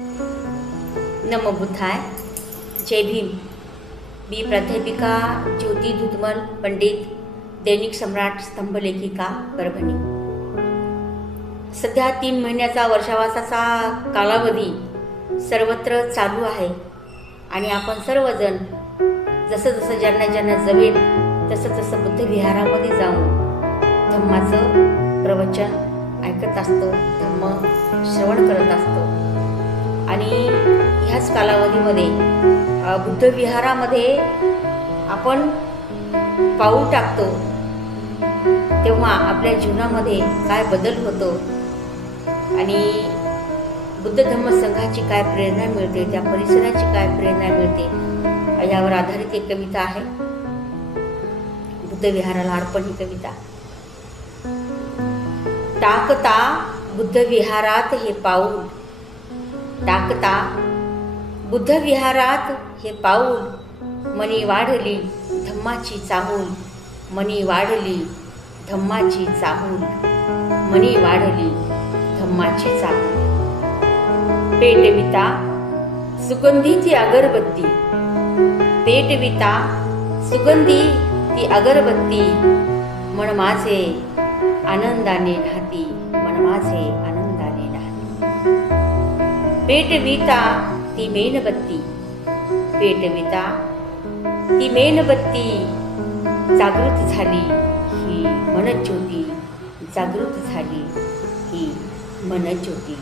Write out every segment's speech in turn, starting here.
नमो बुद्धाय. जय भीम. मी प्राध्यापिका ज्योती धुतमल पंडित, दैनिक सम्राट, स्तंभलेखिका, परभणी. सध्या 3 महिन्याचा वर्षावासाचा कालावधी सर्वत्र चालू आहे आणि आपण सर्वजण जसं जसं ज्यांना जमेल तसं तसं बुद्ध विहारामध्ये जाऊन धम्माचं प्रवचन ऐकत असतो, धम्म श्रवण करत असतो. आणि ह्याच कालावधीमध्ये बुद्ध विहारामध्ये आपण पाऊल टाकतो तेव्हा आपल्या जीवनामध्ये काय बदल होतो आणि बुद्ध धम्म संघाची काय प्रेरणा मिळते, त्या परिसराची काय प्रेरणा मिळते, यावर आधारित एक कविता आहे. बुद्ध विहाराला अर्पण ही कविता. टाकता बुद्ध विहारात हे पाऊल, टाकता बुद्ध विहारात हे पाऊल, मनी वाढली धम्माची चाहूल, मनी वाढली धम्माची चाहूल, मनी वाढली धम्माची चाहूल. पेटविता सुगंधी ती अगरबत्ती, पेटविता सुगंधी ती अगरबत्ती, मन माझे आनंदाने न्हाती, मन माझे आनंदाने न्हाती. पेटविता ती मेणबत्ती, पेटविता ती मेणबत्ती, जागृत झाली ही मनज्योती, जागृत झाली ही मनज्योती.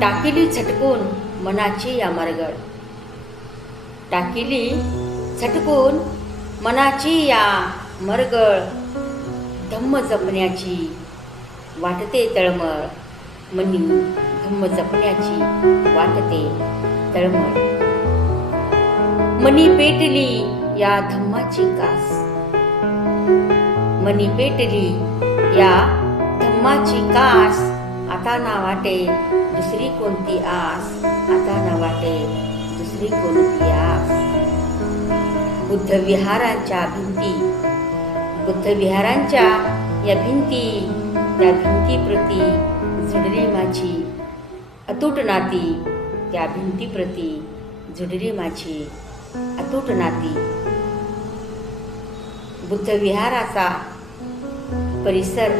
टाकिली झटकून मनाची या मरगळ, टाकिली झटकून मनाची या मरगळ, धम्म जपण्याची वाटते तळमळ, मनी धम्म जपण्याची वाटते तळमळ. मनी पेटली या धम्माची कास, मनी पेटली या धम्माची कास, आता ना वाटे दुसरी कोणती आस, आता ना वाटे दुसरी कोणती आस. बुद्ध विहारांच्या भिंती, बुद्ध विहारांच्या या भिंती, त्या भिंतीप्रती जुडली माझी अतूट नाती, त्या भिंतीप्रती जुडली माझी अतूट नाती. बुद्ध विहाराचा परिसर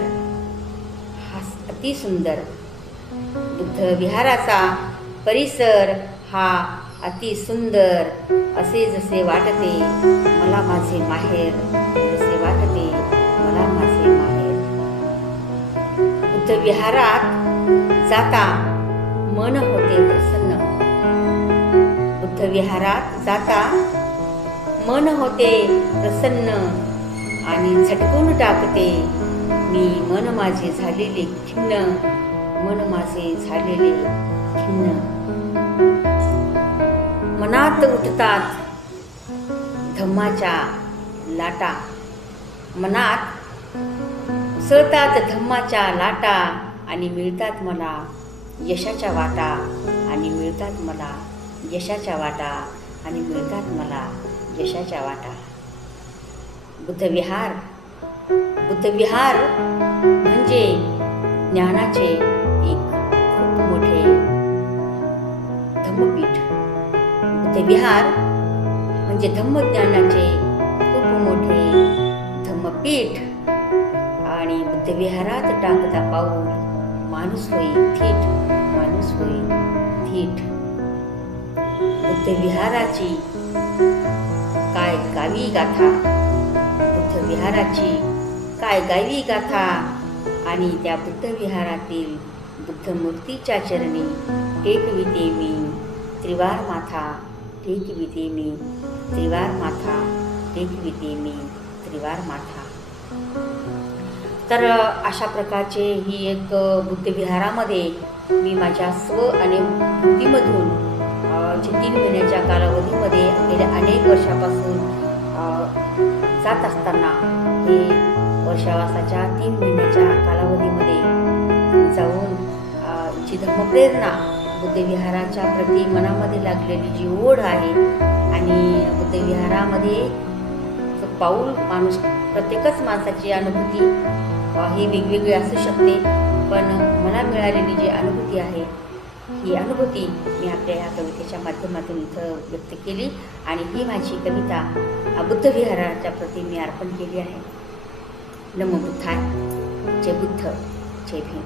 हा अति सुंदर, बुद्ध विहाराचा परिसर हा अति सुंदर. असे जसे वाटते मला माझे माहेर, जसे वाटते मला माझे माहेर. बुद्ध विहारात जाता मन होते प्रसन्न, बुद्ध विहारात जाता मन होते प्रसन्न, आणि झटकून टाकते मी मन माझे झालेले खिन्न, मन माझे झालेले खिन्न. मनात उठतात धम्माच्या लाटा, मनात उसळतात धम्माच्या लाटा, आणि मिळतात मला यशाच्या वाटा, आणि मिळतात मला यशाच्या वाटा, आणि मिळतात मला यशाच्या वाटा. बुद्ध विहार, बुद्ध विहार म्हणजे ज्ञानाचे एक खूप मोठे धम्मपीठ. बुद्ध विहार म्हणजे धम्मज्ञानाचे खूप मोठे धम्मपीठ. आणि बुद्ध विहारात टाकता पाऊल, माणूस होई थीट, माणूस होई थीट. बुद्ध विहाराची काय गावी गाथा, बुद्ध विहाराची काय गावी गाथा, आणि त्या बुद्ध विहारातील बुद्ध मूर्तीच्या चरणी टेकविते मी त्रिवार माथा, टेकविते मी त्रिवार माथा, टेकविते मी त्रिवार माथा. तर अशा प्रकारचे ही एक बुद्ध विहारामध्ये मी माझ्या स्व आणि बुद्धीमधून 3 महिन्याच्या कालावधीमध्ये गेल्या अनेक वर्षापासून जात असताना हे वर्षावासाच्या 3 महिन्याच्या कालावधीमध्ये जाऊन जी धम्मप्रेरणा, बुद्ध विहाराच्या प्रती मनामध्ये लागलेली जी ओढ आहे, आणि बुद्ध विहारामध्ये पाऊल माणूस, प्रत्येकच माणसाची अनुभूती ही वेगवेगळी असू शकते, पण मला मिळालेली जी अनुभूती आहे ही अनुभूती मी आपल्या या कवितेच्या माध्यमातून इथं व्यक्त केली आणि ही माझी कविता बुद्धविहाराच्या प्रती मी अर्पण केली आहे. नमो बुद्धाय. जय बुद्ध, जय भीम.